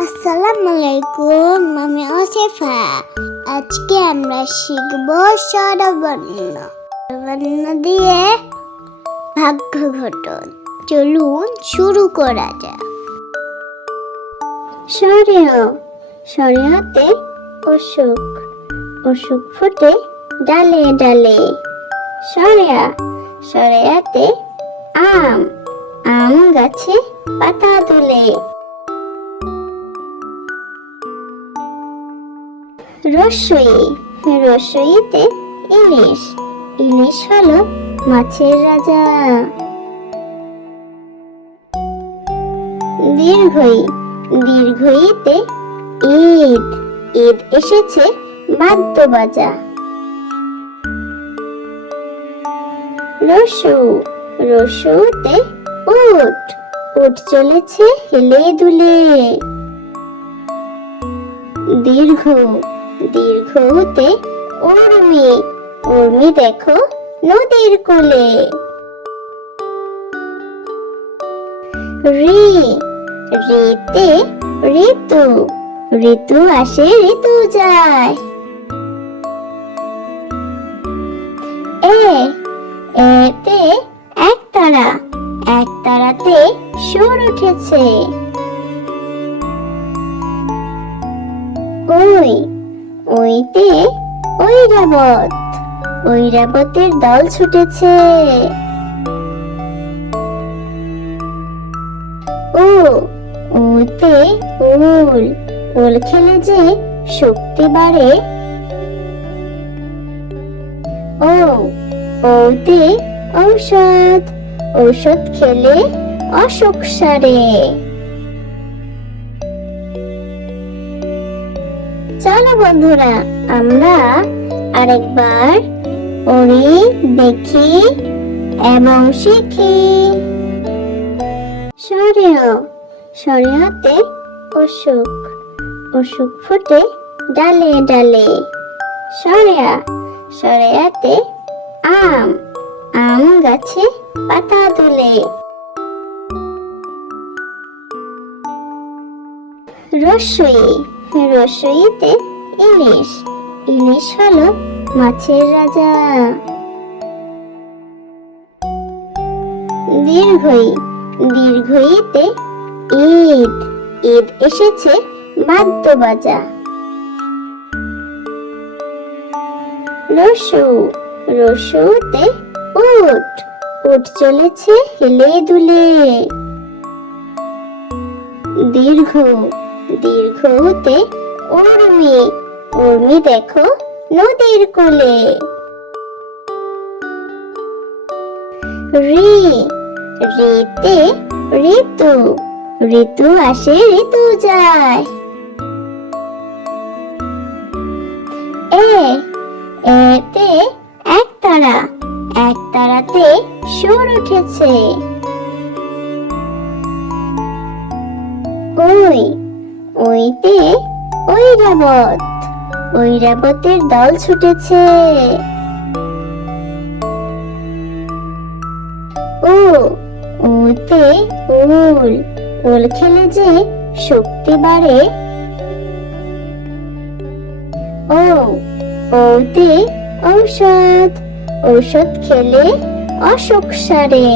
আসসালামু আলাইকুম আমি অসিফা আজকে আমরা শিখব স্বরবর্ণ। স্বরবর্ণ দিয়ে ভাগ্য ঘটন। চলুন শুরু করা যাক। সরেয় সরেয়তে অসুখ অসুখ ফোটে ডালে ডালে। সরেয়া সরেয়াতে আম। আম গাছে পাতা তুলে। রসই। রসইতে ইলিশ। ইলিশ হলো মাছের রাজা। দীর্ঘই। দীর্ঘইতে ঈদ। ঈদ এসেছে বাদ্য বাজা রসু। রসুতে উট। উট চলেছে হেলে দুলে। দীর্ঘ। দীর্ঘতে উর্মি উর্মি দেখো নদীর কোলে। রি রিতে ঋতু ঋতু আসে ঋতু যায়। এ, এতে এক তারা, এক তারাতে সুর উঠেছে। ওই ওইতে ঐরাবত, ঐরাবতের দল ছুটেছে। ও ওতে উল উল খেলে যে শক্তি বাড়ে। ও ওতে ঔষধ ঔষধ খেলে অসুখ সারে। চলো বন্ধুরা, আমরা আরেকবার পড়ি, দেখি এবং শিখি। সরেয়তে অসুখ অসুখ ফুটে ডালে ডালে। আম আম গাছে পাতা তুলে। রসই রসইতে ইলিশ। ইলিশ হলো মাছের রাজা। দীর্ঘই, দীর্ঘইতে ঈদ। ঈদ এসেছে বাদ্য বাজা রসু, রসুতে উট। উট চলেছে হেলে দুলে। দীর্ঘ দীর্ঘতে উর্মি উর্মি দেখো নদীর কোলে। রি রিতে ঋতু ঋতু আসে, ঋতু যায়। এ, এতে এক তারা, এক তারাতে সুর উঠেছে। ওই ওইতে ঐরাবত ঐরাবতের দল ছুটেছে। ও ওতে উল উল খেলে যে শক্তি বাড়ে। ও ওতে ঔষধ ঔষধ খেলে অসুখ সারে।